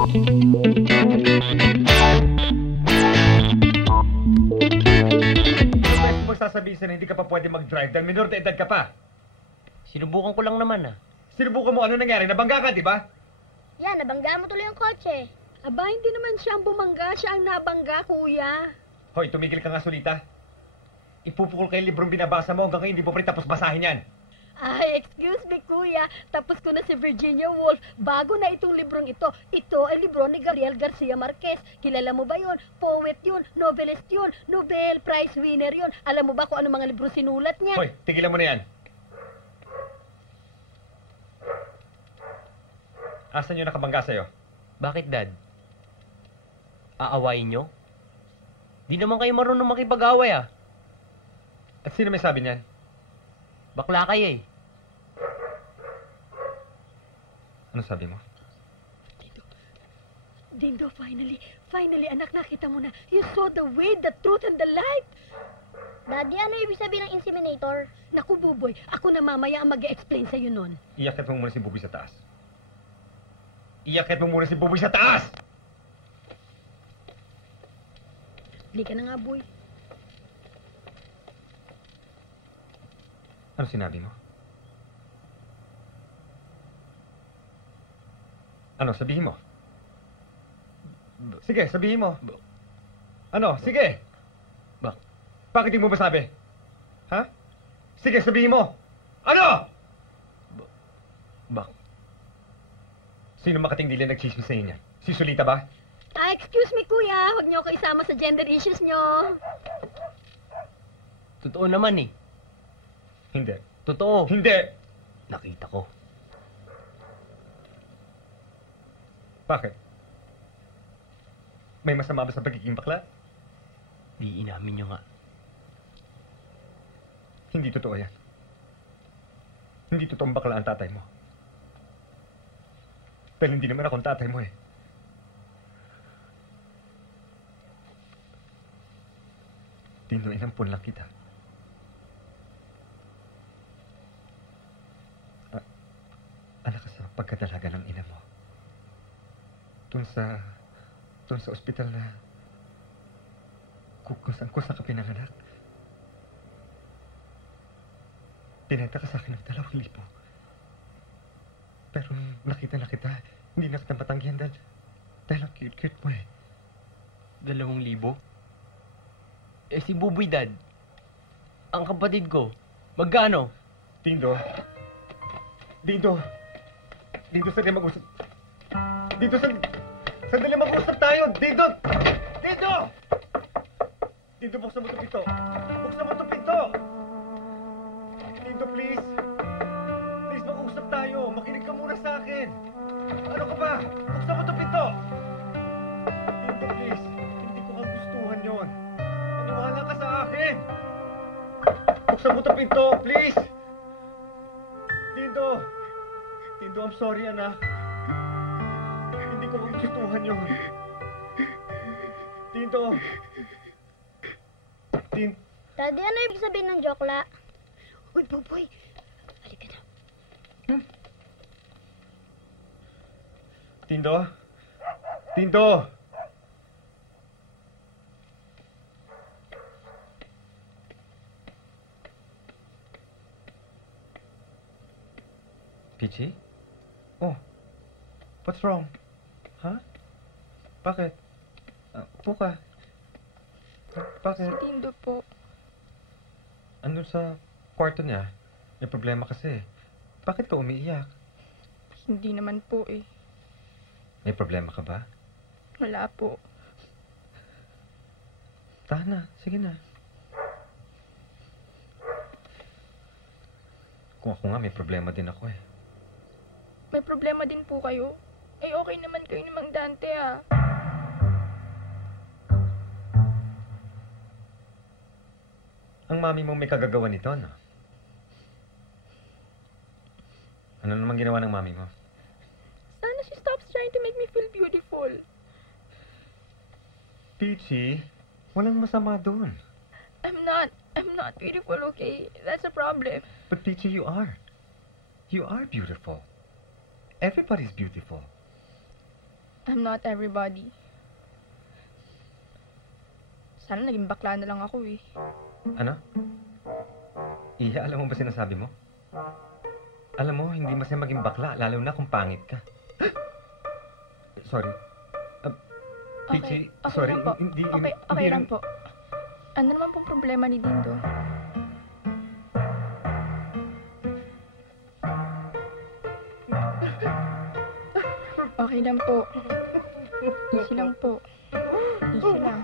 Pwede mo sasabihin na hindi ka pa pwede mag-drive dahil minor de edad ka pa. Sinubukan ko lang naman Sinubukan mo ano nangyari? Nabangga ka, di ba? Yan, nabanggaan mo tuloy ang kotse. Aba, hindi naman siya ang bumangga, siya ang nabangga, kuya. Hoy, tumigil ka nga, Solita. Ipupukol kayo yung librong binabasa mo hanggang ngayon hindi mo pa rin tapos basahin yan. Ay, excuse me, kuya. Tapos ko na si Virginia Woolf. Bago na itong librong ito. Ito ay libro ni Gabriel Garcia Marquez. Kilala mo ba yun? Poet yun, novelist yun, Nobel Prize winner yun. Alam mo ba kung ano mga libro sinulat niya? Hoy, tigilan mo na yan. Asan yung nakabangga sa'yo? Bakit, Dad? Aawayin nyo? Di naman kayo marunong makipag-away At sino may sabi niyan? Bakla kayo Ano sabi mo? Dindo, finally, anak, nakita mo na. You saw the way, the truth, and the light. Daddy, ano ibig sabihin ng inseminator? Naku, Buboy, ako na mamaya ang mag-explain sa'yo nun. Iyakyat mo muna si Buboy sa taas. Iyakyat mo muna si Buboy sa taas! Hindi ka na nga, boy. Ano sinabi mo? Ano, sabihin mo? Sige, sabihin mo. Ano, sige! Bakit di mo masabi? Ha? Sige, sabihin mo! Ano? Sino makatingdili nagchismis sa inyo? Si Solita ba? Excuse me, kuya. Huwag niyo ako isama sa gender issues niyo. Totoo naman Hindi. Totoo. Hindi! Nakita ko. Bakit? May masama ba sa pagiging bakla? Di inamin nyo nga. Hindi totoo yan. Hindi totoong bakla ang tatay mo. Pero hindi naman akong tatay mo Tino, inampun lang kita. Anak ka sa pagkadalaga ng ina mo. Doon sa ospital na kung saan ka pinanganak. Pinenta ka sa akin ng 2,000. Pero nakita na kita, hindi na kita matanggihan dahil ang cute-cute mo 2,000? Si Buboy, Dad. Ang kapatid ko. Magkano? Dito, sandali mag-usap. Sandali mag-usap tayo. Dito, buksan mo ito pinto. Dito, please. Please, mag-usap tayo. Makinig ka muna sa akin. Ano ka ba? Buksan mo ito pinto. Dito, please. Hindi ko kagustuhan yon. Maniwala ka sa akin. Buksan mo ito pinto, please. Tindo, I'm sorry, anak. Hindi ko kagustuhan yun. Tindo. Daddy, ano ibig sabihin ng jokla? Uy, Buboy. Halika na. Tindo! Peachy? Oh, what's wrong? Ha? Bakit? Upo ka. Bakit? Tindo po. Ano sa kwarto niya? May problema kasi. Bakit ka umiiyak? Hindi naman po May problema ka ba? Wala po. Tahan na. Sige na. Kung ako nga, may problema din ako May problema din po kayo? Okay naman kayo ni Mang Dante Ang mami mo may kagagawa nito, no? Ano naman ginawa ng mami mo? Sana she stops trying to make me feel beautiful. Peachy, walang masama doon. I'm not beautiful, okay? That's a problem. But Peachy, you are. You are beautiful. Everybody's beautiful. I'm not everybody. Sana naging bakla na lang ako eh. Ano? Iha, alam mo ba sinasabi mo? Alam mo, hindi masaya maging bakla, lalo na kung pangit ka. Sorry. Peachy, Okay sorry. lang po. Hindi, Okay hindi lang po. Ano naman pong problema ni Dindo? Okay lang po. Easy lang po. Easy lang.